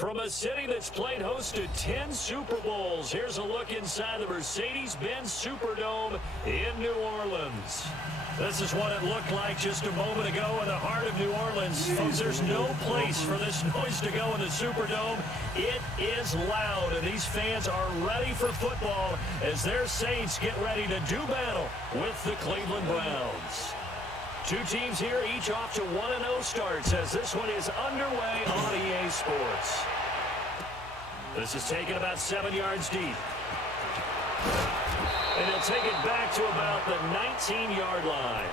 From a city that's played host to 10 Super Bowls, here's a look inside the Mercedes-Benz Superdome in New Orleans. This is what it looked like just a moment ago in the heart of New Orleans. Folks, there's no place for this noise to go in the Superdome. It is loud, and these fans are ready for football as their Saints get ready to do battle with the Cleveland Browns. Two teams here, each off to 1-0 starts as this one is underway on EA Sports. This is taken about 7 yards deep. And he'll take it back to about the 19-yard line.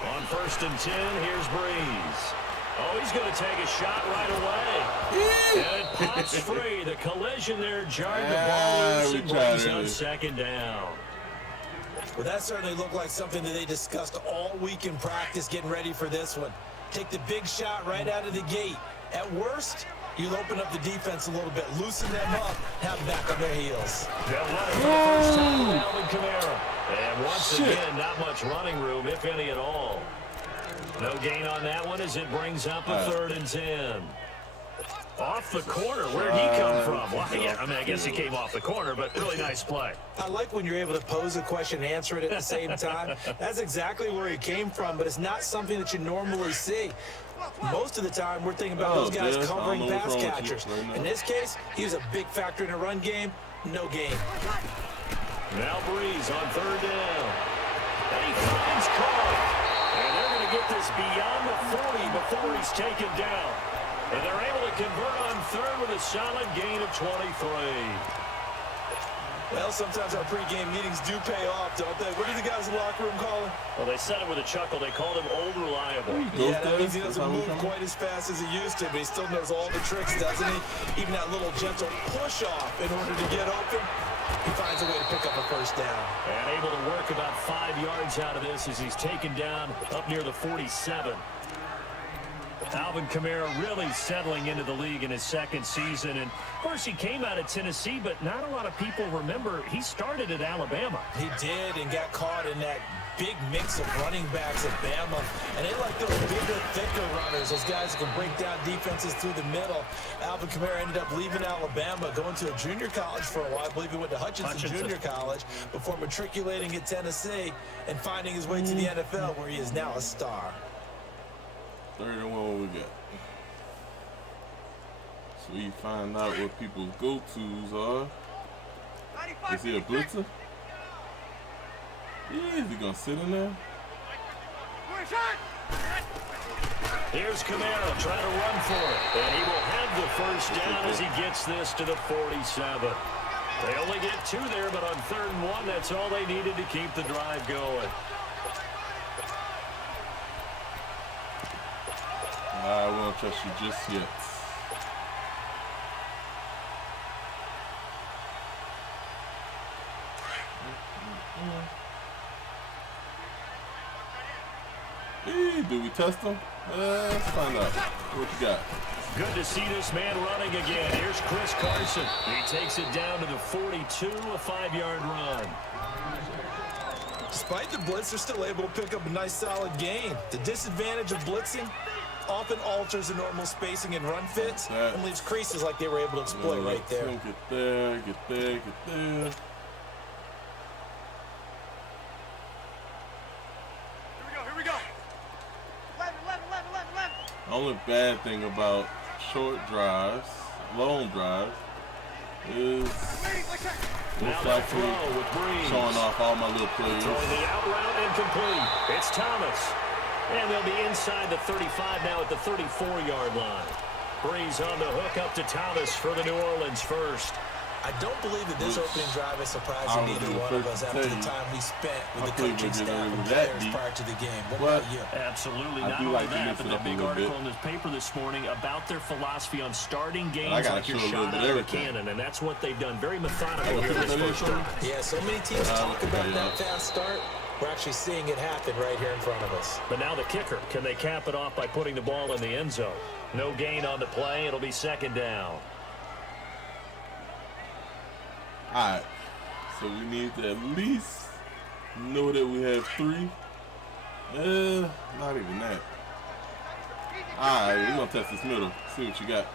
On 1st and 10, here's Breeze. Oh, he's going to take a shot right away. And it pops free. The collision there jarred the ball loose and Breeze on 2nd down. Well, that certainly looked like something that they discussed all week in practice getting ready for this one. Take the big shot right out of the gate. At worst, you'll open up the defense a little bit, loosen them up, have them back on their heels. They'll run it for the first time with Alvin Kamara. And once again, not much running room, if any at all. No gain on that one as it brings up a 3rd and 10. Off the corner, where'd he come from? Well, yeah, I mean, I guess he came off the corner, but really nice play. I like when you're able to pose a question and answer it at the same time. That's exactly where he came from, but it's not something that you normally see. Most of the time, we're thinking about those guys covering pass catchers. In this case, he was a big factor in a run game, no gain. Now Breeze on 3rd down. And he finds Carr. And they're going to get this beyond the 40 before he's taken down. And they're able to convert on 3rd with a solid gain of 23. Well, sometimes our pregame meetings do pay off, don't they? What do the guys in the locker room call him? Well, they said it with a chuckle. They called him Old Reliable. Yeah, that means he doesn't move quite as fast as he used to, but he still knows all the tricks, doesn't he? Even that little gentle push-off in order to get open. He finds a way to pick up a 1st down. And able to work about 5 yards out of this as he's taken down up near the 47. Alvin Kamara really settling into the league in his 2nd season. And, of course, he came out of Tennessee, but not a lot of people remember he started at Alabama. He did and got caught in that big mix of running backs at Bama. And they like those bigger, thicker runners, those guys that can break down defenses through the middle. Alvin Kamara ended up leaving Alabama, going to a junior college for a while. I believe he went to Hutchinson Junior College before matriculating at Tennessee and finding his way to the NFL, where he is now a star. 3rd and 1, what we got? So we find out what people's go-tos are. Is he a blitzer? Yeah, is he gonna sit in there? Here's Kamara trying to run for it. And he will have the 1st down as he gets this to the 47. They only get 2 there, but on 3rd and 1, that's all they needed to keep the drive going. I won't trust you just yet. Hey, do we test him? Let's find out. What you got? Good to see this man running again. Here's Chris Carson. He takes it down to the 42, a 5-yard run. Despite the blitz, they're still able to pick up a nice solid gain. The disadvantage of blitzing often alters the normal spacing and run fits and leaves creases like they were able to exploit right there. Get there, get there, get there. Here we go. 11. The only bad thing about short drives, long drives, is most likely showing off all my little plays. Throwing the out route incomplete. It's Thomas. And they'll be inside the 35 now at the 34-yard line. Breeze on the hook up to Thomas for the New Orleans 1st. I don't believe that this opening drive is surprising either one of us after the time we spent with the coaching staff and players prior to the game. What about you? Absolutely. Not only that, but the big article in this paper this morning about their philosophy on starting games like you're shot out of a cannon, and that's what they've done. Very methodical here this first drive. Yeah, so many teams talk about that fast start. We're actually seeing it happen right here in front of us. But now the kicker. Can they cap it off by putting the ball in the end zone? No gain on the play. It'll be second down. All right. So we need to at least know that we have 3. Not even that. All right, we're going to test this middle. See what you got.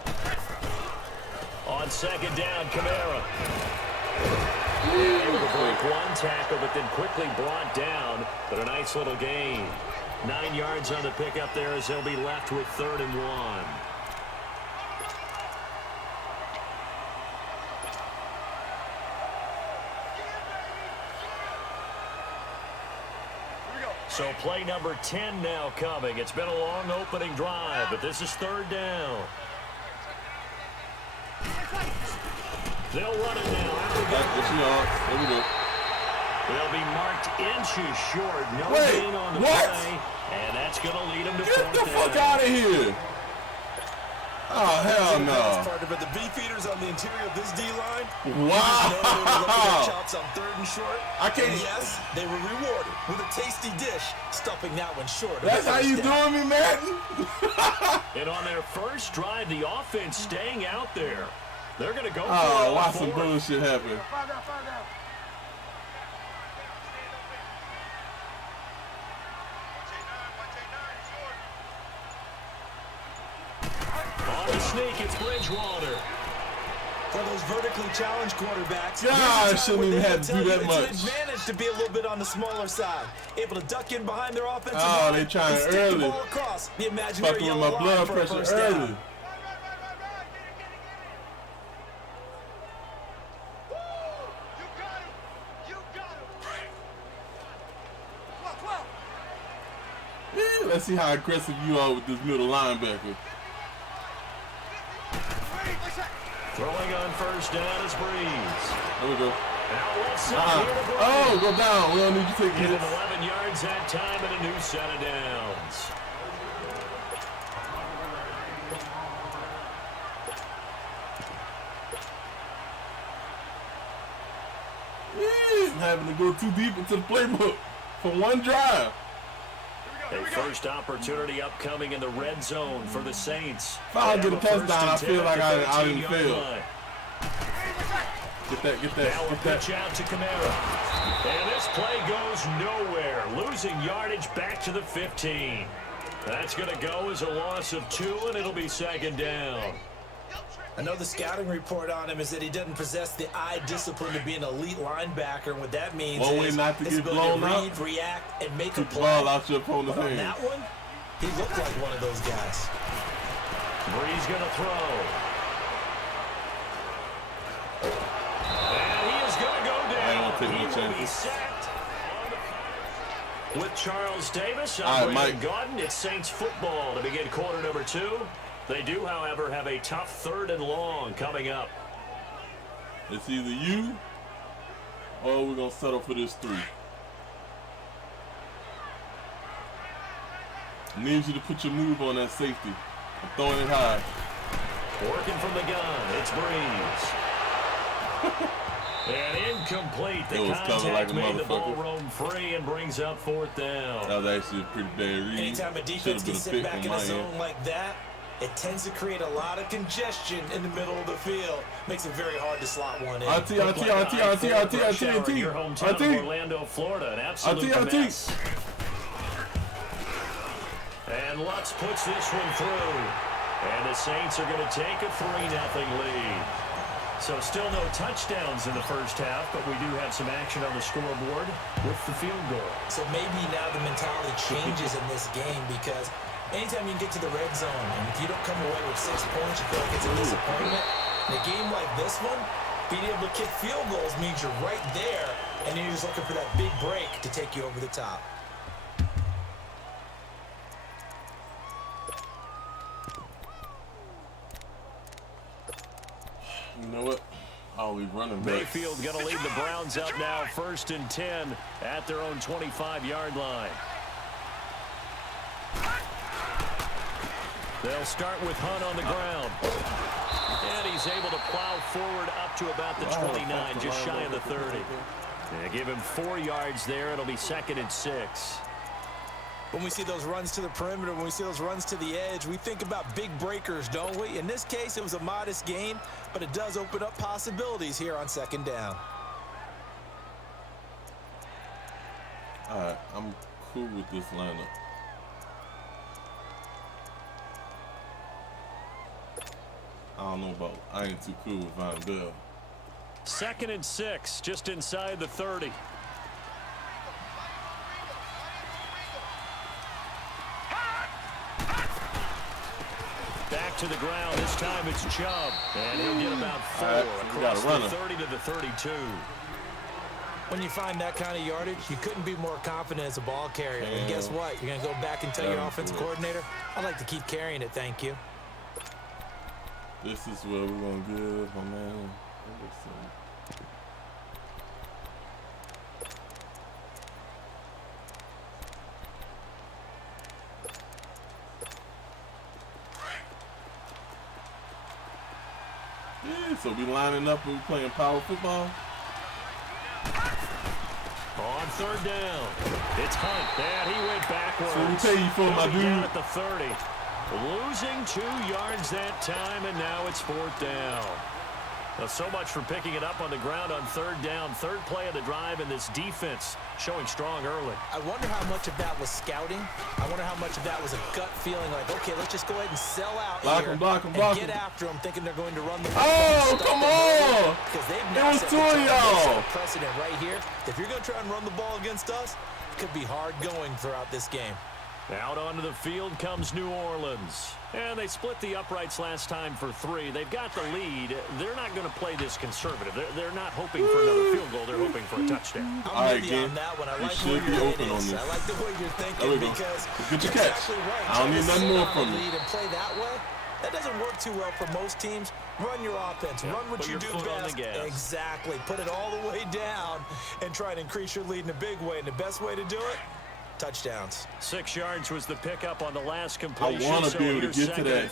On second down, Kamara. Able to break one tackle, but then quickly brought down. But a nice little gain. 9 yards on the pickup there as they'll be left with 3rd and 1. So play number 10 now coming. It's been a long opening drive, but this is 3rd down. They'll run it now. There we go. They'll be marked inches short. No Wait, gain on the what? play. And that's going to lead them to 4th Get the down. fuck out of here. Oh, hell no. But the beefeaters on the interior of this D-line, wow. chops on 3rd and short. I can't. And yes, they were rewarded with a tasty dish, stuffing that one short. That's how you doing me, man? And on their first drive, the offense staying out there. They're going to go for Oh, watch some bullshit happen. On the sneak, it's Bridgewater. For those vertically challenged quarterbacks, God, I shouldn't even have to do that much. It's an advantage to be a little bit on the smaller side. Able to duck in behind their offensive Oh, line they trying and stick early. the ball across the imaginary Fucking with yellow my line blood for a pressure first down. early. Let's see how aggressive you are with this middle linebacker. Throwing on first down is Breeze. There we go. Now left side here to Breeze. Oh, go down. We don't need to take Given hits. 11 yards that time and a new set of downs. Having to go too deep into the playbook for one drive. A first opportunity upcoming in the red zone for the Saints. If I don't get a touchdown, I feel like I didn't fail. Get that, Now a get that. pitch out to Kamara. And this play goes nowhere. Losing yardage back to the 15. That's going to go as a loss of 2, and it'll be second down. I know the scouting report on him is that he doesn't possess the eye discipline to be an elite linebacker. And what that means One way is not to his get ability blown to up. read, react, and make a Keep the play. ball out your opponent's But on hands. that one, he looked like one of those guys. Breeze going to throw. And he is going to go I down. don't take He no will be chances. sacked. With Charles Davis, All right, I'm Mike. Brandon Gaudin. It's Saints football to begin quarter number 2. They do, however, have a tough 3rd and long coming up. It's either you or we're going to settle for this 3. I need you to put your move on that safety. I'm throwing it high. Working from the gun, it's Breeze. And incomplete. The It was coming like contact a made the ball motherfucker. roam free and brings up 4th down. That was actually a pretty bad read. Anytime a defense Should've been can sit pick back on in my a zone end. like that, it tends to create a lot of congestion in the middle of the field. Makes it very hard to slot one in. RT. Your hometown of Orlando, Florida, an absolute mess. And Lutz puts this one through. And the Saints are going to take a 3-0 lead. So still no touchdowns in the first half, but we do have some action on the scoreboard with the field goal. So maybe now the mentality changes in this game because anytime you can get to the red zone and if you don't come away with 6 points, you feel like it's a disappointment. In a game like this one, being able to kick field goals means you're right there and you're just looking for that big break to take you over the top. You know what? Oh, we running back. Mayfield going to lead the Browns up now, 1st and 10 at their own 25-yard line. They'll start with Hunt on the ground. And he's able to plow forward up to about the 29, just shy of the 30. Yeah, give him 4 yards there. It'll be 2nd and 6. When we see those runs to the perimeter, when we see those runs to the edge, we think about big breakers, don't we? In this case, it was a modest gain, but it does open up possibilities here on 2nd down. All right, I'm cool with this lineup. I don't know about, I ain't too cool with Von Bell. 2nd and 6, just inside the 30. Back to the ground. This time it's Chubb. And he'll get about 4 across the 30 to the 32. When you find that kind of yardage, you couldn't be more confident as a ball carrier. And guess what? You're going to go back and tell your offensive coordinator, I'd like to keep carrying it, thank you. This is where we're going to give my man. Yeah, so we lining up and we playing power football. On 3rd down, it's Hunt. And he went backwards. So we pay you for my dude. Down at the 30. Losing 2 yards that time, and now it's 4th down. Now, so much for picking it up on the ground on 3rd down. 3rd play of the drive, and this defense showing strong early. I wonder how much of that was scouting. I wonder how much of that was a gut feeling like, okay, let's just go ahead and sell out here and get after them, thinking they're going to run the ball. Oh, come on! Because they've It now was set 2 the of tone. y'all. Set a precedent right here. If you're going to try and run the ball against us, it could be hard going throughout this game. Out onto the field comes New Orleans. And they split the uprights last time for 3. They've got the lead. They're not going to play this conservative. They're not hoping for another field goal. They're hoping for a touchdown. I'm with you on that one. I like where your head is. I like the way you're thinking because get your you're catch. exactly right. I don't need nothing more from you. And play that way. That doesn't work too well for most teams. Run your offense. Run what you do best. Exactly. Put it all the way down and try and increase your lead in a big way. And the best way to do it, touchdowns. 6 yards was the pickup on the last completion. I want to be able to get to that.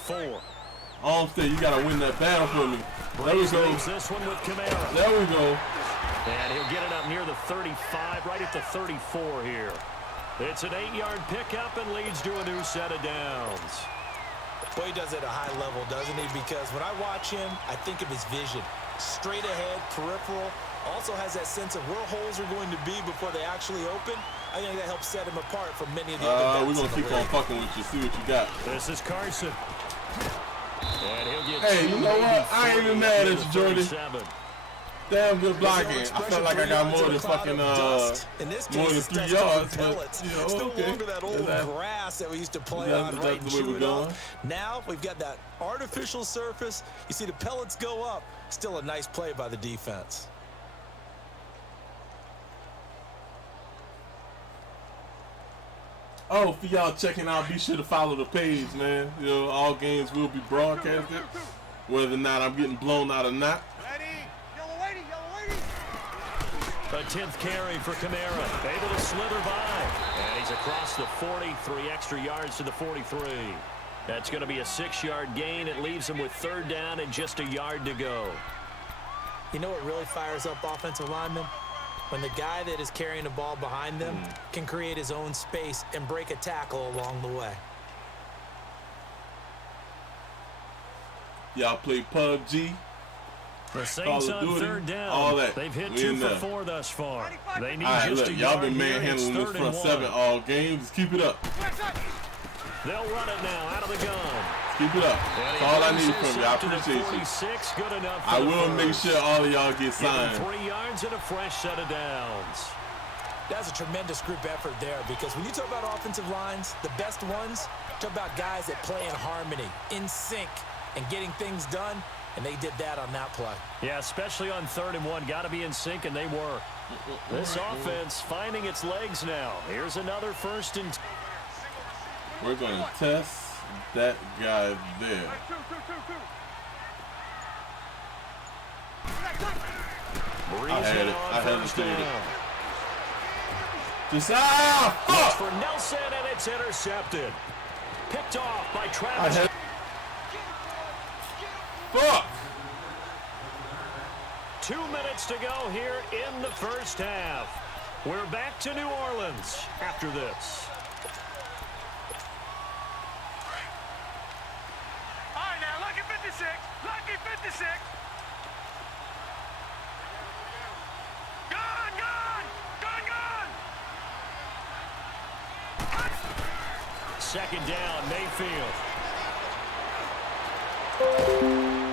Olmsted, you got to win that battle for me. There we go. This one with Kamara. There we go. And he'll get it up near the 35, right at the 34 here. It's an 8-yard pickup and leads to a new set of downs. Boy, he does it at a high level, doesn't he? Because when I watch him, I think of his vision. Straight ahead, peripheral. Also has that sense of where holes are going to be before they actually open. I think that helps set him apart from many of the other backs. We're going to keep on fucking with you, see what you got. This is Carson. And he'll get hey, you know what? I ain't even mad at you, Jordy. Damn good blocking. I felt like I got more than fucking, more than 3 yards. But, you know, it's no okay. longer that old grass that we used to play on, right, and chew it up. Now we've got that artificial surface. You see the pellets go up. Still a nice play by the defense. Oh, for y'all checking out, be sure to follow the page, man. You know, all games will be broadcasted, whether or not I'm getting blown out or not. Ready? Yellow lady, yellow lady. A 10th carry for Kamara, able to slither by. And he's across the 40, 3 extra yards to the 43. That's going to be a 6-yard gain. It leaves him with 3rd down and just a yard to go. You know what really fires up offensive linemen? When the guy that is carrying the ball behind them can create his own space and break a tackle along the way. Y'all play PUBG. The Saints on 3rd down. All that. They've hit 2 for 4 thus far. They need just a y'all yard been here. manhandling this front 7 all games. Just keep it up. They'll run it now out of the gun. Keep it up. That's all I need from you. I appreciate you. Good enough. I will make sure all of y'all get signed. 3 yards and a fresh set of downs. That's a tremendous group effort there, because when you talk about offensive lines, the best ones, talk about guys that play in harmony, in sync, and getting things done, and they did that on that play. Yeah, especially on 3rd and 1. Got to be in sync, and they were. This offense finding its legs now. Here's another 1st and 10. We're going to test that guy there. I had it. Just fuck! For Nelson, and it's intercepted. Picked off by Travis. Fuck! 2 minutes to go here in the first half. We're back to New Orleans after this. All right, now, lucky 56. Lucky 56. Gone, gone. Gone, gone. Second down, Mayfield.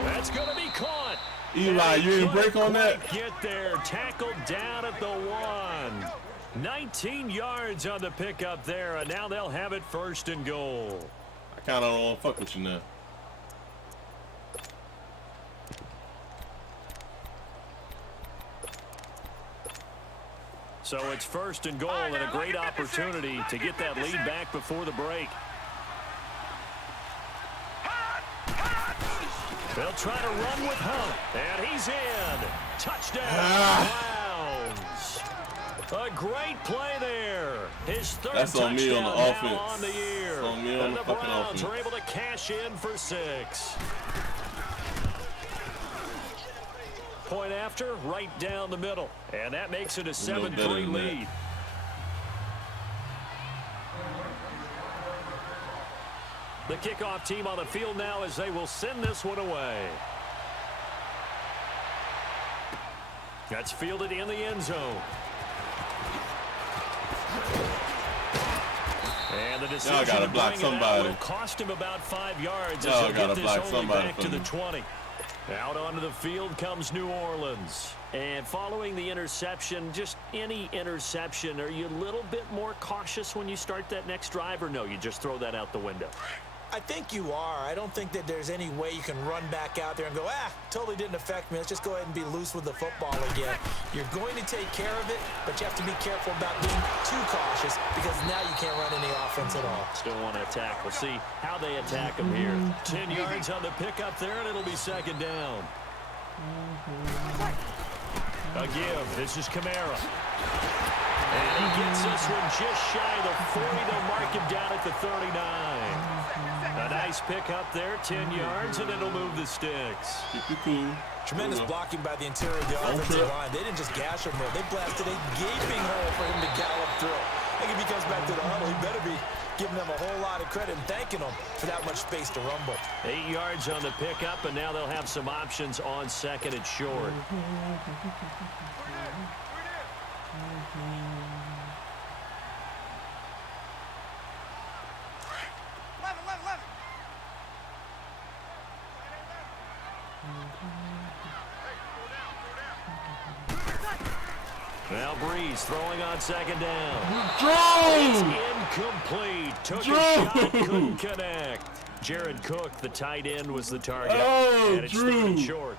That's going to be caught. Eli, you didn't break on that? Get there. Tackled down at the 1. 19 yards on the pickup there, and now they'll have it first and goal. I kind of don't want to fuck with you now. So it's first and goal and a great opportunity to get that lead back before the break. They'll try to run with Hunt, and he's in. Touchdown, Browns. A great play there. His third That's on me on the touchdown offense. now on the year. That's on me on And the the fucking Browns offense. are able to cash in for 6. Point after, right down the middle. And that makes it a 7-3 lead. The kickoff team on the field now as they will send this one away. That's fielded in the end zone. And the decision gotta to block bring it out somebody. will cost him about 5 yards as Y'all he'll gotta get this block only somebody back for to the me. 20. Out onto the field comes New Orleans. And following the interception, just any interception, are you a little bit more cautious when you start that next drive, or no, you just throw that out the window? I think you are. I don't think that there's any way you can run back out there and go, totally didn't affect me. Let's just go ahead and be loose with the football again. You're going to take care of it, but you have to be careful about being too cautious because now you can't run any offense at all. Still want to attack. We'll see how they attack him here. 10 yards on the pickup there, and it'll be second down. A give. This is Kamara. And he gets this one just shy of the 40. They'll mark him down at the 39. A nice pick up there, 10 yards, and it'll move the sticks. Tremendous blocking by the interior of the offensive line. They didn't just gash him there. They blasted a gaping hole for him to gallop through. I think if he comes back to the huddle, he better be giving them a whole lot of credit and thanking them for that much space to rumble. 8 yards on the pickup, and now they'll have some options on second and short. 11. Now Breeze throwing on second down. Drew! It's incomplete. Took a shot, couldn't connect. Jared Cook, the tight end, was the target. And it's third and short.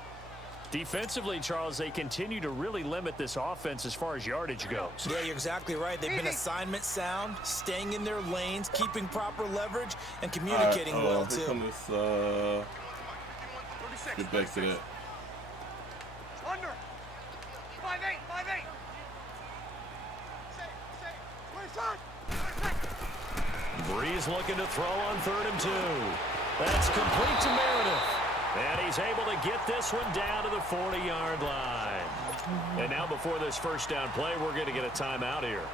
Defensively, Charles, they continue to really limit this offense as far as yardage goes. Yeah, you're exactly right. They've been assignment sound, staying in their lanes, keeping proper leverage, and communicating well, too. Get back to that. Under. 5'8". Breeze looking to throw on 3rd and 2. That's complete to Meredith. And he's able to get this one down to the 40-yard line. And now before this first down play, we're going to get a timeout here,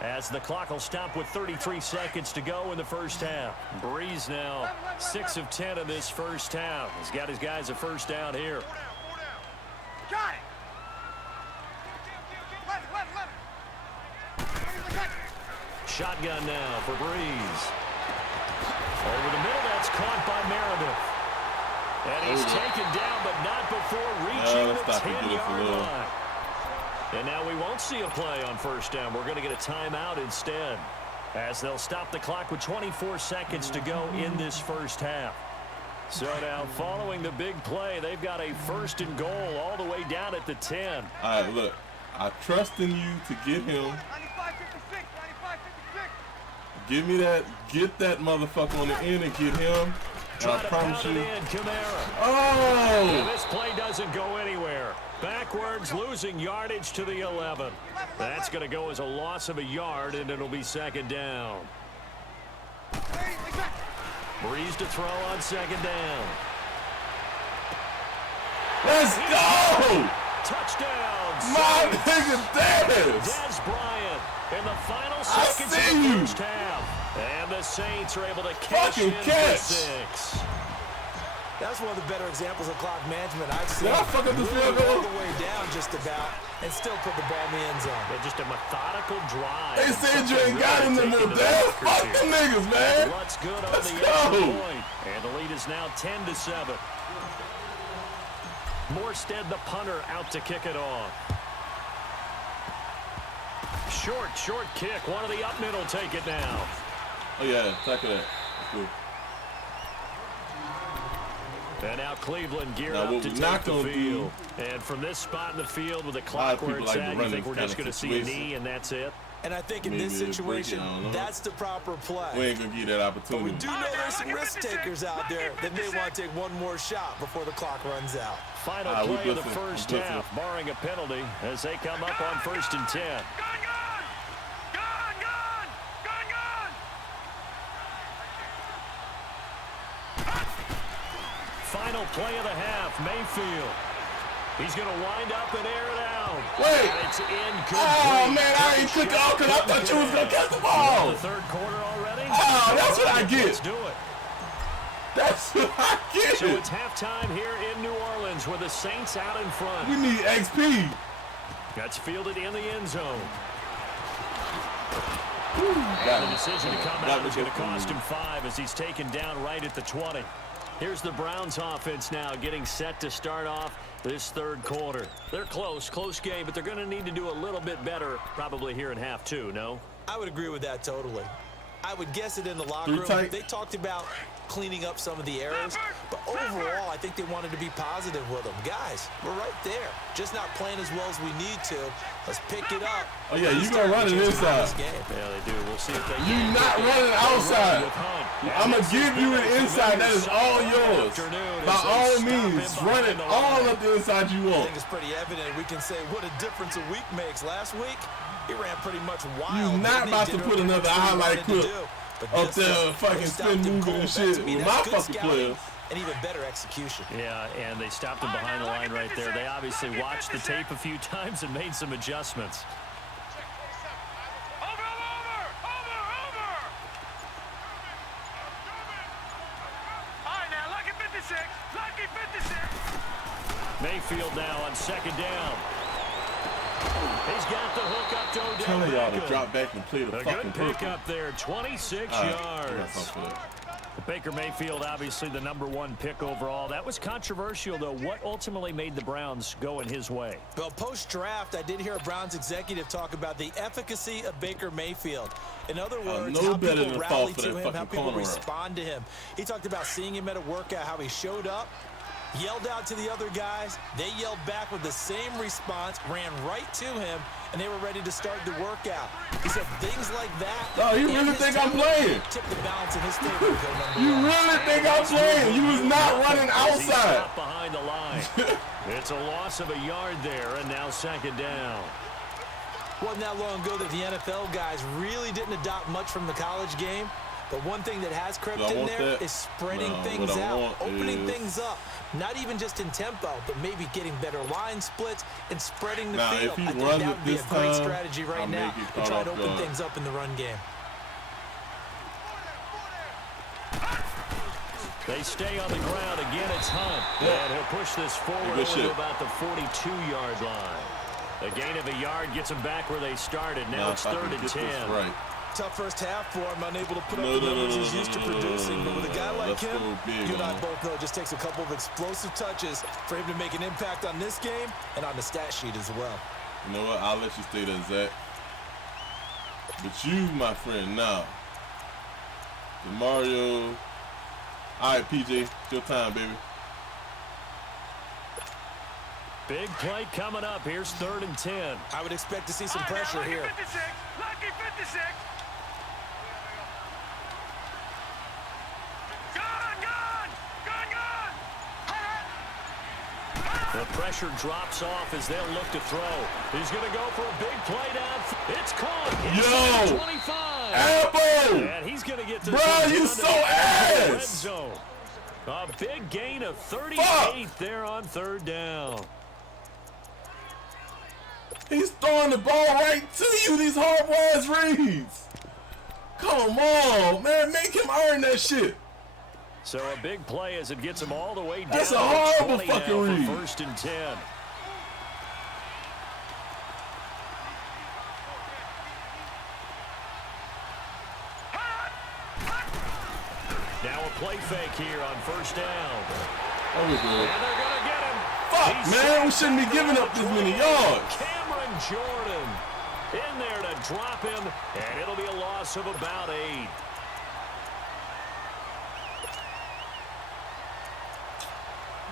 as the clock will stop with 33 seconds to go in the first half. Breeze now 6 of 10 in this first half. He's got his guys a first down here. Got it. 11. Shotgun now for Breeze. Over the middle, that's caught by Meredith. And he's taken down, but not before reaching the 10-yard line. And now we won't see a play on first down. We're going to get a timeout instead, as they'll stop the clock with 24 seconds to go in this first half. So now, following the big play, they've got a first and goal all the way down at the 10. All right, look, I trust in you to get him. 95-56. Give me that, get that motherfucker on the end and get him. And I promise you. Oh! And this play doesn't go anywhere. Backwards, losing yardage to the 11. That's going to go as a loss of a yard, and it'll be second down. Breeze to throw on second down. Let's go! Touchdown. My nigga, Dez. Dez Bryant in the final seconds of the first half. And the Saints are able to cash in for 6. That's one of the better examples of clock management I've seen. Did I fuck up this field All goal? the way down just about and still put the ball in the end zone. Yeah, just a methodical drive. They said you ain't got him no more, Dez. Fuck them niggas, man. What's good on Let's the go. extra point. And the lead is now 10-7. Morstead, the punter, out to kick it off. Short kick. One of the up mid will take it now. Oh, yeah, tackle that. That's cool. And now Cleveland geared Now, up what to we're take not the gonna field. And from this spot in the field with the clock where people it's like to at, run you think this we're kind just of going to see a situation. knee and that's it? And I think in Maybe this they break it, situation, I don't know. that's the proper play. We ain't going to give you that But we opportunity. do know there's some risk takers out there that may want to take one more shot before the clock runs out. Final we play of the blitzing, first we blitzing. half, barring a penalty, as they come up on 1st and 10. Gone! Final play of the half, Mayfield. He's going to wind up and air it out. Wait. And it's incomplete. Oh, man, I ain't took it off because I thought you was going to catch the ball. The third quarter already? Oh, that's what I get. Let's do it. That's what I get. So it's halftime here in New Orleans with the Saints out in front. We need XP. That's fielded in the end zone. Got The him. decision to come Got out is him. going to cost him 5 as he's taken down right at the 20. Here's the Browns offense now getting set to start off this third quarter. They're close game, but they're going to need to do a little bit better probably here in half 2, no? I would agree with that totally. I would guess it in the locker room. tight. They talked about cleaning up some of the errors, but overall, I think they wanted to be positive with them. Guys, we're right there. Just not playing as well as we need to. Let's pick it up. Oh, yeah, you going to run it inside. Yeah, they do. We'll see if they You not running outside. I'm going to give you an inside. That is all yours. By all means, run it all up the inside you I want. think it's pretty evident. We can say what a difference a week makes. Last week, he ran pretty much wild. You not about to put another highlight clip up there fucking spin moving and shit with my fucking players. And even better execution. Yeah, and they stopped him behind the line right there. They obviously watched the tape a few times and made some adjustments. Over! All right, now, lucky 56. Lucky 56. Mayfield now on 2nd down. He's got the hook up to Odell Telling y'all to Beckham. drop back and play the A fucking good pick purple. up there, 26 All right, yards. Baker Mayfield, obviously the #1 pick overall. That was controversial, though. What ultimately made the Browns go in his way? Well, post-draft, I did hear a Browns executive talk about the efficacy of Baker Mayfield. In other words, no how better people than rally fall for to that him, how fucking people corner. respond to him. He talked about seeing him at a workout, how he showed up, yelled out to the other guys. They yelled back with the same response, ran right to him, and they were ready to start the workout. He said things like that. No, you really think I'm playing? Tip the balance in his favor. You really think I'm playing? You was not running As he outside. stopped behind the line. It's a loss of a yard there, and now 2nd down. Wasn't that long ago that the NFL guys really didn't adopt much from the college game. But one thing that has crept Do I in want there that? is spreading No, things what I out, want opening is- things up. Not even just in tempo, but maybe getting better line splits and spreading the Now, field. if he I think runs that it would be a this great time, strategy right I'll now make it to caught try to off open guard. things up in the run game. They stay on the ground. Again, it's Hunt. And he'll push this forward Good over shit. about the 42-yard line. A gain of a yard gets them back where they started. Now it's if I 3rd can and get 10. this right. Tough first half for him, unable to put No, up the no, no, numbers no, he's no, used to no, no, producing. no, But with a no, guy no. like Let's him, go big you and I on him. both know it just takes a couple of explosive touches for him to make an impact on this game and on the stat sheet as well. You know what? I'll let you stay there, Zach. But you, my friend, now. Mario. All right, PJ. It's your time, baby. Big play coming up. Here's 3rd and 10. I would expect to see some All right, now, pressure lucky here. 56. Lucky 56. The pressure drops off as they'll look to throw. He's going to go for a big play down. It's caught. It's Yo! 25. Elbow! And he's going to get to Bro, the you so ass! red zone. A big gain of 38 there on 3rd down. He's throwing the ball right to you. These horrible ass reads. Come on, man. Make him earn that shit. So a big play as it gets him all the way down. That's a horrible to 20 fucking now read. for 1st and 10. Now a play fake here on 1st down. That was good. And they're going to get him. Fuck, He's man. We shouldn't be giving up this many yards. Cameron Jordan in there to drop him, and it'll be a loss of about 8.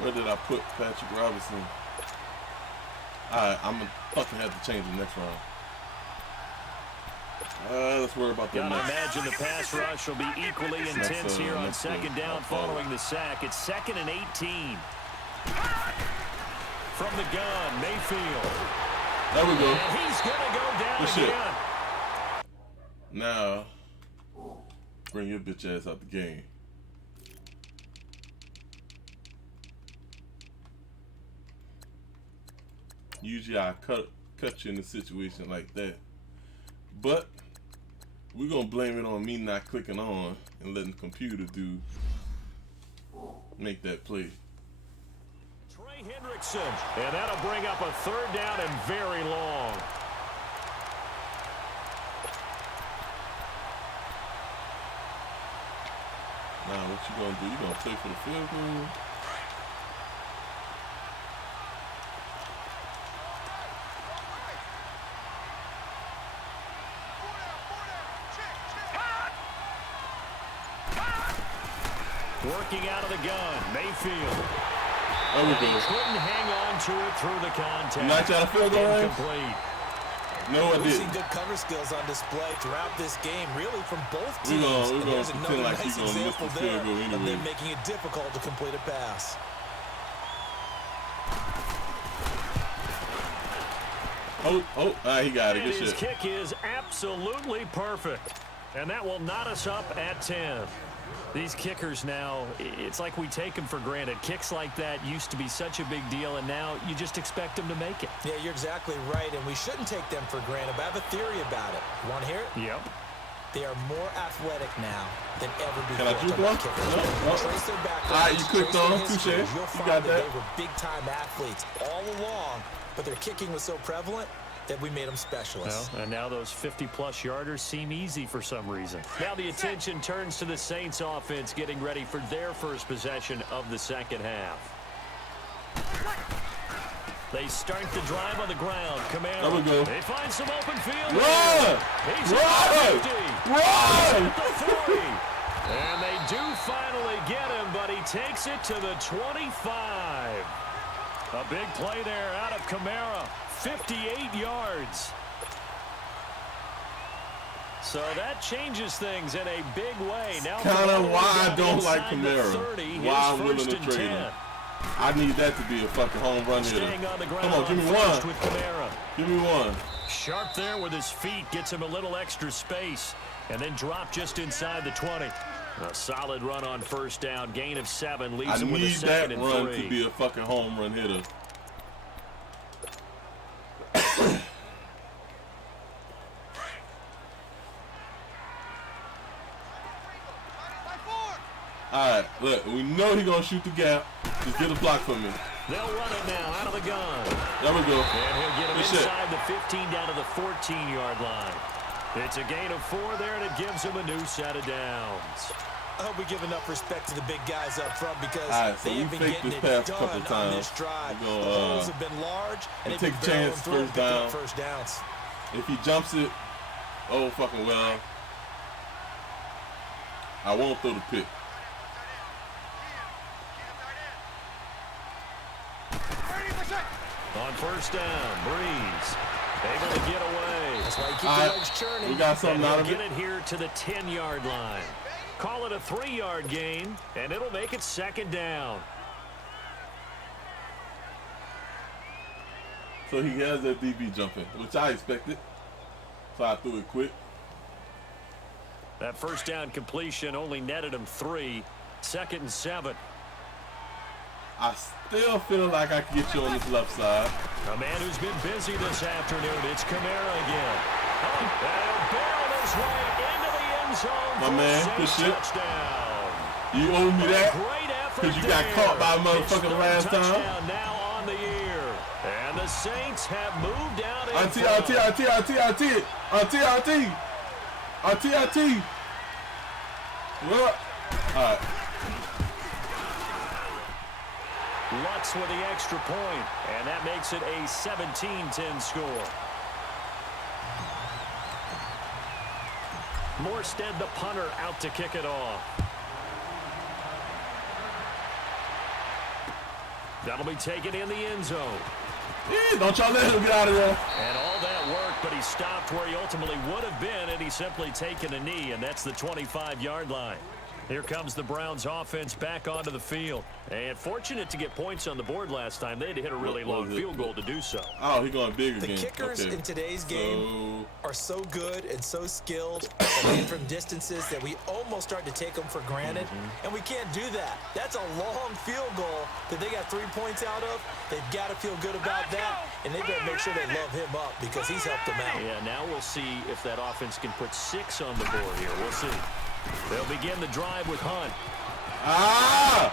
Where did I put Patrick Robinson? Alright, I'm going to fucking have to change the next round. Let's worry about that. Gotta imagine the pass rush will be equally intense here on 2nd down following the sack. It's 2nd and 18. From the gun, Mayfield. There we go. And he's gonna go down Good shit. again. Now, bring your bitch ass out the game. Usually I cut you in a situation like that. But we're gonna blame it on me not clicking on and letting the computer make that play. Trey Hendrickson, and that'll bring up a 3rd down and very long. Now what you gonna do? You gonna play for the field goal? Working out of the gun, Mayfield. There we He go. couldn't hang on to it through the contact. You not trying to field goal range? Incomplete. No, I We've seen didn't. good cover skills on display throughout this game, really from both We're teams. gonna And there's pretend another like nice you're gonna miss example the there field goal of anyway. them making it difficult to complete a pass. He got it. And Good his shit. kick is absolutely perfect. And that will knot us up at 10. These kickers now, it's like we take them for granted. Kicks like that used to be such a big deal, and now you just expect them to make it. Yeah, you're exactly right, and we shouldn't take them for granted, but I have a theory about it. You want to hear it? Yep. They are more athletic now than ever before. Can I juke one? No. Trace their background. All right, you clicked on. Touche. You'll You find got that that. they were big-time athletes all along, but their kicking was so prevalent that we made them specialists. Well, and now those 50-plus yarders seem easy for some reason. Now the attention turns to the Saints offense getting ready for their first possession of the 2nd half. They start the drive on the ground. Kamara. There we go. They find some open field. Run! He's Run! at the 50. Run! At the 40. And they do finally get him, but he takes it to the 25. A big play there out of Kamara. 58 yards. So that changes things in a big way. Now Kind of why I down don't like inside the Kamara. 30, Why I'm his willing to 1st and trade 10. him. I need that to be a fucking home run hitter. Staying on the ground. Come on, give me first one. with Kamara. Give me one. Sharp there with his feet, gets him a little extra space, and then drop just inside the 20. A solid run on 1st down, gain of 7, leaves I him with a need 2nd that and run 3. to be a fucking home run hitter. Alright, look, we know he's gonna shoot the gap. Just get a block for me. They'll run it now out of the gun. There we go. And he'll get him Good shit. inside the 15 down to the 14-yard line. It's a gain of 4 there, and it gives him a new set of downs. I hope we give enough respect to the big guys up front because Alright, so they we have been faked getting this it pass a done couple on times. this drive. We The gonna, holes have been large, and take they've a been chance, barreling through, first picking down. up first downs. If he jumps it, oh fucking well. I won't throw the pick. On 1st down, Breeze able to get away. That's why you keep All the right, legs churning. we got something And out he'll of get it. it here to the 10-yard line. Call it a 3-yard gain, and it'll make it 2nd down. So he has that DB jumping, which I expected. So I threw it quick. That 1st down completion only netted him 3. 2nd and 7. I still feel like I can get you on this left side. A man who's been busy this afternoon. It's Kamara again. Oh, they'll barrel his way into the end zone. My man, good shit. Touchdown. You owe me that Great effort because you got there. caught by a motherfucker last time. Touchdown now on the year. And the Saints have moved out in Auntie. What? All right. Lutz with the extra point, and that makes it a 17-10 score. Morstead, the punter, out to kick it off. That'll be taken in the end zone. Yeah, don't y'all let him get out of there. And all that work, but he stopped where he ultimately would have been, and he's simply taken a knee, and that's the 25-yard line. Here comes the Browns offense back onto the field. And fortunate to get points on the board last time. They had to hit a really long field goal to do so. Oh, he's going big The again. kickers Okay. in today's game are so good and so skilled and from distances that we almost start to take them for granted. And we can't do that. That's a long field goal that they got 3 points out of. They've got to feel good about that. And they better make sure they love him up because he's helped them out. Yeah, now we'll see if that offense can put 6 on the board here. We'll see. They'll begin the drive with Hunt. Ah!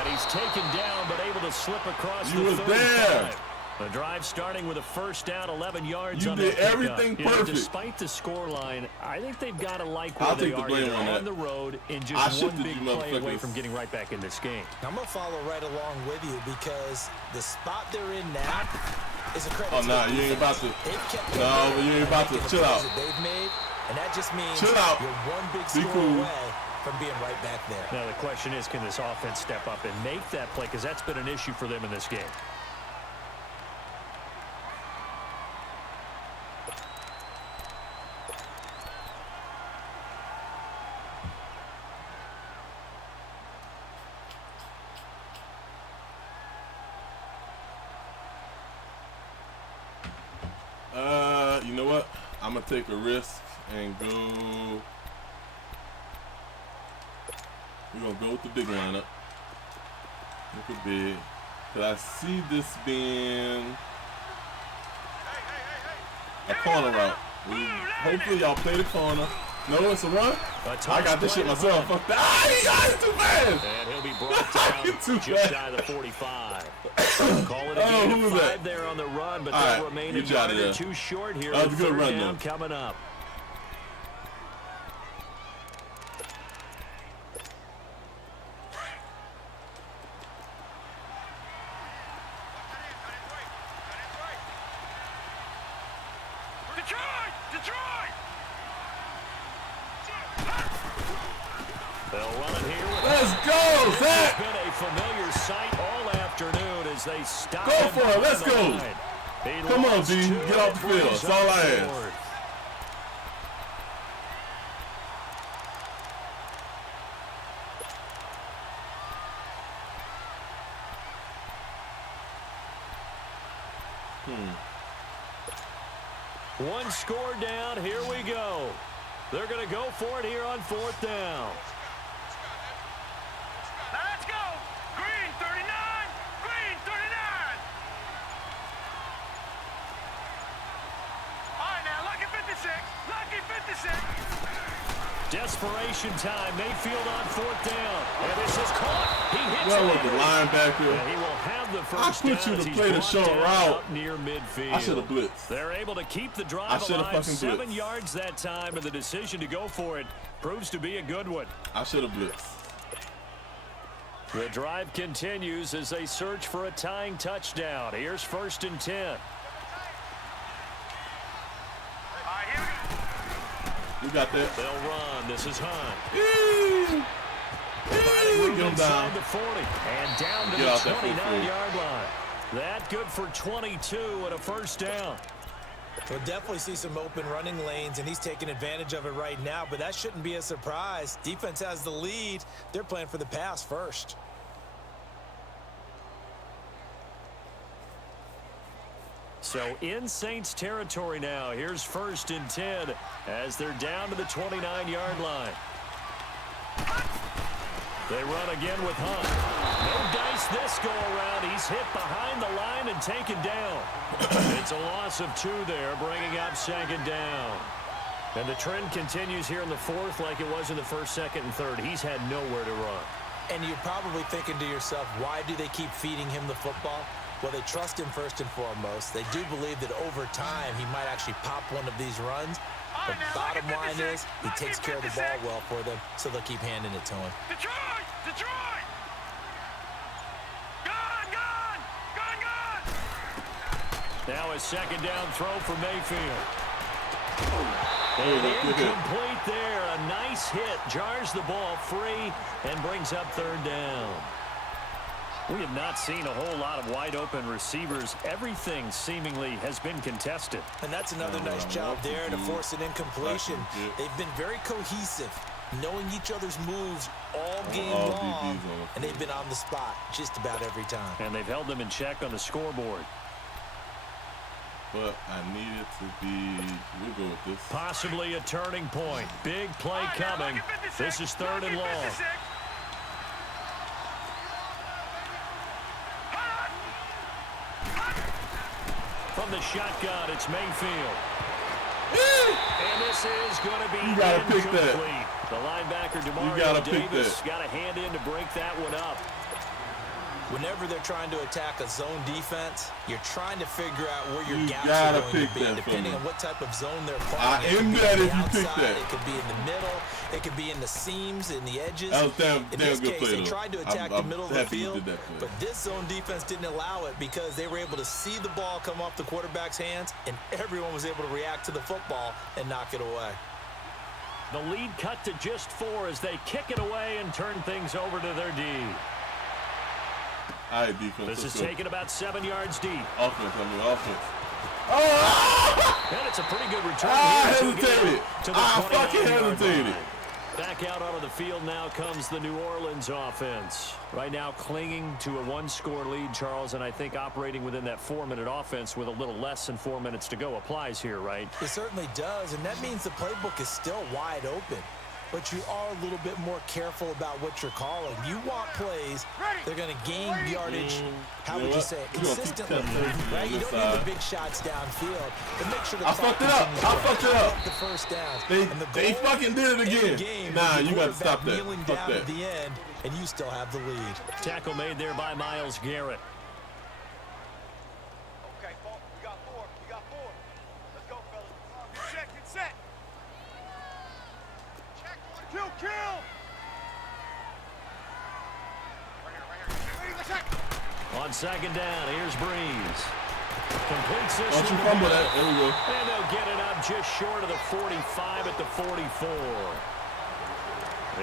And he's taken down, but able to slip across the 35. There. The drive starting with a first down, 11 yards You on did that everything pickup. perfect. Despite the scoreline, I think they've got to like where I'll they take the are blame here on that. the road in I just one shifted big you play away motherfuckers. from getting right back in this game. I'm going to follow right along with you because the spot they're in now is a credit Oh, to nah, the you ain't about to. They've kept No, but you ain't about to. making the Chill plays out. that they've made, and that just means Chill out. you're one big Be score cool. away from being right back there. Now the question is, can this offense step up and make that play? Because that's been an issue for them in this game. You know what? I'm gonna take a risk and go. We're gonna go with the big lineup. Look at big. Cause I see this being a corner route. Hopefully y'all play the corner. No, it's a run. I got this shit myself. Fuck that. Ah, he got it too fast. And he'll be brought down Too just bad. shy of the 45. Call it a Oh, gain who of was 5 that? there on the run, but All they'll right, remain a you got yard it or there. two short here. That was a good Third run, down though. coming up. Detroit! They'll run it here. Let's go, It's Zach. been a familiar sight all afternoon as they stop. Go for it. Let's go. Come on, D. Get off the field. That's all I ask. One score down. Here we go. They're going to go for it here on 4th down. Let's go! Green 39! Green 39! All right, now, lucky 56! Lucky 56! Desperation time. Mayfield on 4th down. And this is caught. He hits Well, it. with the linebacker. And he will have the I first put down you as to he's play the brought short down route. up near midfield. I should have blitzed. They're able to keep the I drive should have alive. fucking 7 blitzed. yards that time, and the decision to go for it proves to be a good one. I should have blitzed. The drive continues as they search for a tying touchdown. Here's 1st and 10. All right, here we go. You got that. They'll run. This is Hunt. Eee. Finding Eee. room Get him down. inside the 40 and down to Get the out that 29-yard line. That good for 22 and a first down. We'll definitely see some open running lanes, and he's taking advantage of it right now, but that shouldn't be a surprise. Defense has the lead. They're playing for the pass first. So in Saints territory now. Here's 1st and 10 as they're down to the 29-yard line. They run again with Hunt. No dice missed this go-around. He's hit behind the line and taken down. It's a loss of 2 there, bringing up 2nd down. And the trend continues here in the 4th like it was in the 1st, 2nd, and 3rd. He's had nowhere to run. And you're probably thinking to yourself, why do they keep feeding him the football? Well, they trust him first and foremost. They do believe that over time he might actually pop one of these runs. The bottom line is he takes care of the ball well for them, so they'll keep handing it to him. Detroit! Detroit! Gone! Gone! Gone! Gone! Now a 2nd down throw for Mayfield. And incomplete there. A nice hit. Jars the ball free and brings up 3rd down. We have not seen a whole lot of wide-open receivers. Everything seemingly has been contested. And that's another nice job there to force an incompletion. They've been very cohesive, knowing each other's moves all game long, and they've been on the spot just about every time. And they've held them in check on the scoreboard. But I need it to be, we'll go with this. Possibly a turning point. Big play coming. This is 3rd and long. From the shotgun, it's Mayfield. And this is going to be incomplete. The linebacker, Demario Davis, got a hand in to break that one up. Whenever they're trying to attack a zone defense, you're trying to figure out where your gaps are going to be, depending on what type of zone they're playing. I am that if you pick that. It could be in the middle. It could be in the seams, in the edges. That was damn in this good case, play, they tried to attack the middle of the field, but this zone defense didn't allow it because they were able to see the ball come off the quarterback's hands, and everyone was able to react to the football and knock it away. The lead cut to just 4 as they kick it away and turn things over to their D. All right, defense. This is taken about 7 yards deep. Offense. Oh! And it's a pretty good return. I hesitated. I fucking hesitated. Back out onto the field now comes the New Orleans offense. Right now clinging to a 1-score lead, Charles, and I think operating within that 4-minute offense with a little less than 4 minutes to go applies here, right? It certainly does, and that means the playbook is still wide open. But you are a little bit more careful about what you're calling. You want plays, they're going to gain yardage, how would you say it, consistently, right? You don't need the big shots downfield, but make sure the clock continues to the first downs. They fucking did it again. Nah, you got to stop that. Kneeling down at the end, and you still have the lead. Tackle made there by Myles Garrett. Okay, Paul, we got 4. We got 4. Let's go, fellas. Get set. Kill, kill! On 2nd down, here's Breeze. Completes this. Don't you fumble that. There we go. And they'll get it up just short of the 45 at the 44.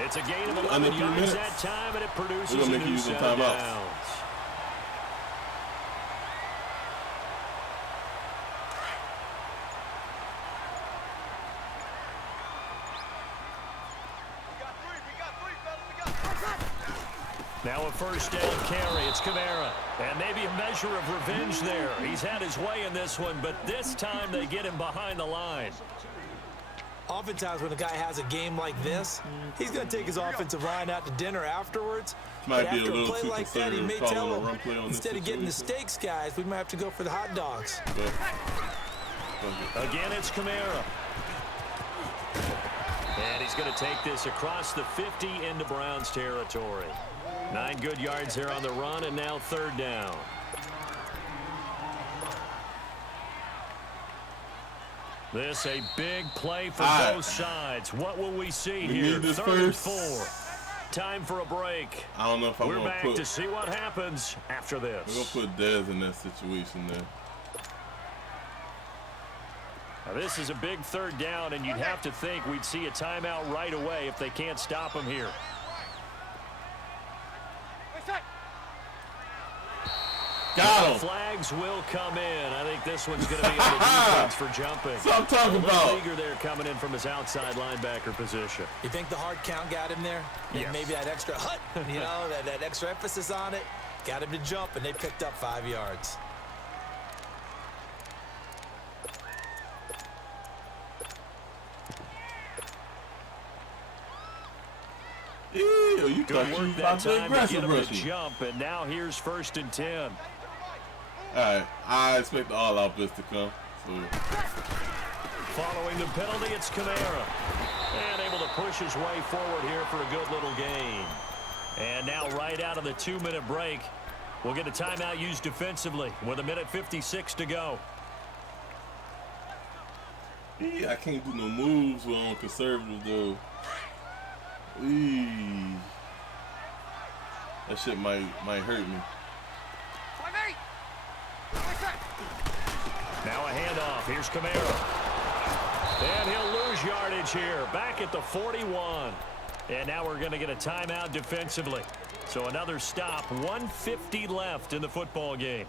It's a gain of 11 yards that time, and it produces a new set of downs. Now a 1st down carry. It's Kamara. And maybe a measure of revenge there. He's had his way in this one, but this time they get him behind the line. Oftentimes when a guy has a game like this, he's going to take his offensive line out to dinner afterwards. But after a play like that, he may tell him, instead of getting the steaks, guys, we might have to go for the hot dogs. Again, it's Kamara. And he's going to take this across the 50 into Browns territory. 9 good yards there on the run, and now 3rd down. This a big play for both sides. What will we see here? 3rd and 4. Time for a break. I don't know if I want to put... We're back to see what happens after this. We're going to put Dez in that situation there. Now this is a big 3rd down, and you'd have to think we'd see a timeout right away if they can't stop him here. Got him. Flags will come in. I think this one's going to be on the defense for jumping. That's what I'm talking about. Leaguer there coming in from his outside linebacker position. You think the hard count got him there? Yes. Maybe that extra that extra emphasis on it got him to jump, and they picked up 5 yards. Ew, you You Good thought you work was that about to time to get aggressive him to rushing. jump, and now here's 1st and 10. Alright, I expect the all-out blitz to come. So Following the penalty, it's Kamara. And able to push his way forward here for a good little gain. And now right out of the 2-minute break, we'll get a timeout used defensively with 1:56 to go. yeah, I can't do no moves when I'm conservative though. Eee. That shit might hurt me. Now a handoff. Here's Kamara. And he'll lose yardage here. Back at the 41. And now we're going to get a timeout defensively. So another stop. 1:50 left in the football game.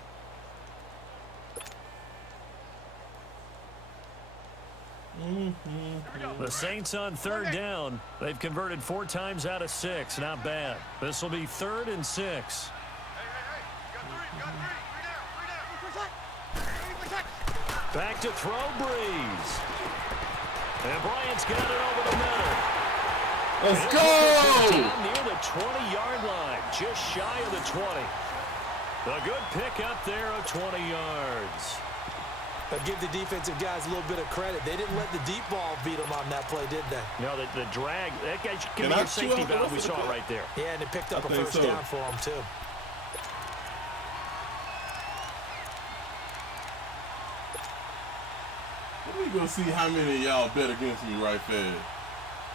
The Saints on 3rd down. They've converted 4 times out of 6. Not bad. This will be 3rd and 6. Back to throw, Breeze. And Bryant's got it over the middle. Let's And go! down near the 20-yard line, just shy of the 20. A good pick up there of 20 yards. But give the defensive guys a little bit of credit. They didn't let the deep ball beat them on that play, did they? No, the drag, that guy can Can be I your safety chew out the valve. rest We of the saw it play? right there. Yeah, and it picked up I a think first so. down for them, too. Let me go see how many of y'all bet against me right fast.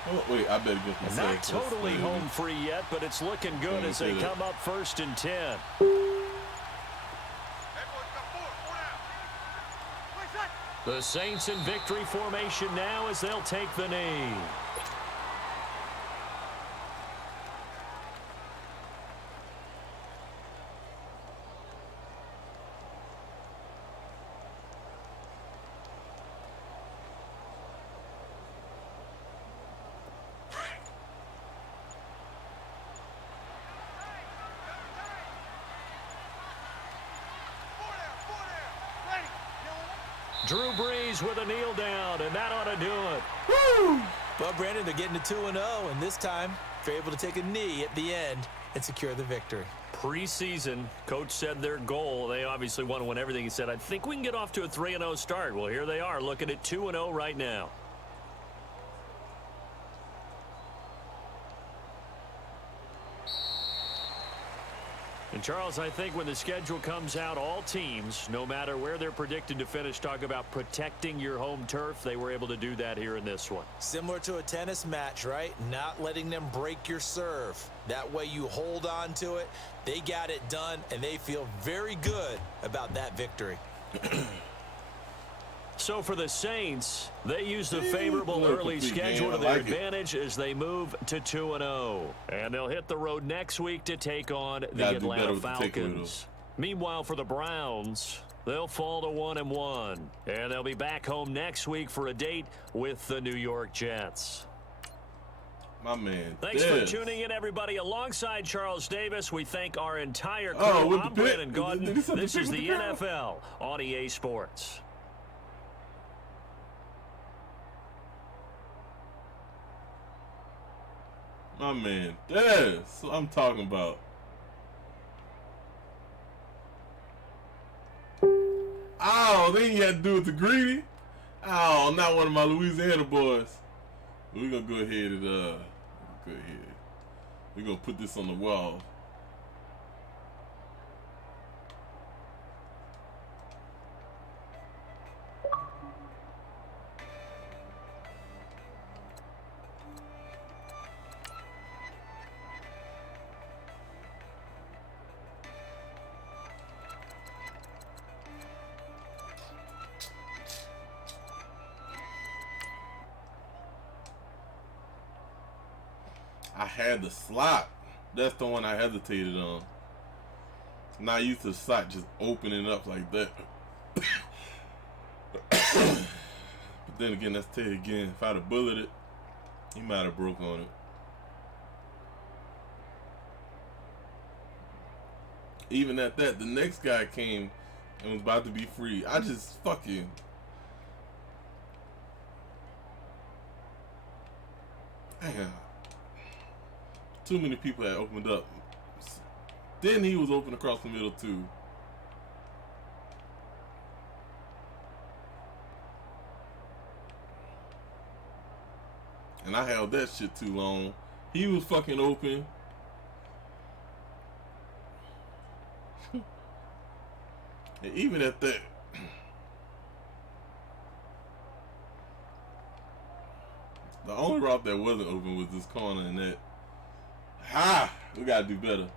Oh, wait, I bet against myself. Not totally home free yet, but it's looking good as they come up 1st and 10. The Saints in victory formation now as they'll take the knee. Drew Brees with a kneel down, and that ought to do it. Woo! Well, Brandon, they're getting to 2-0, and this time they're able to take a knee at the end and secure the victory. Preseason, coach said their goal, they obviously want to win everything. He said, I think we can get off to a 3-0 start. Well, here they are, looking at 2-0 right now. And, Charles, I think when the schedule comes out, all teams, no matter where they're predicted to finish, talk about protecting your home turf. They were able to do that here in this one. Similar to a tennis match, right? Not letting them break your serve. That way you hold on to it. They got it done, and they feel very good about that victory. So for the Saints, they used a favorable early schedule to their advantage as they move to 2-0. And they'll hit the road next week to take on the Atlanta Falcons. Meanwhile, for the Browns, they'll fall to 1-1. And they'll be back home next week for a date with the New York Jets. My man. Thanks for tuning in, everybody. Alongside Charles Davis, we thank our entire crew. I'm Brandon Gaudin. This is the NFL on EA Sports. My man, that's what I'm talking about. Oh, then you had to do with the greedy. Oh, not one of my Louisiana boys. We're gonna go ahead and we're gonna put this on the wall. I had the slot. That's the one I hesitated on. Not used to the slot just opening up like that. But then again, let's tell you again, if I'd have bulleted it, he might have broke on it. Even at that, the next guy came and was about to be free. I just fucking... Damn. Too many people had opened up. Then he was open across the middle too. And I held that shit too long. He was fucking open. And even at that, the only route that wasn't open was this corner and that. Ha! We gotta do better.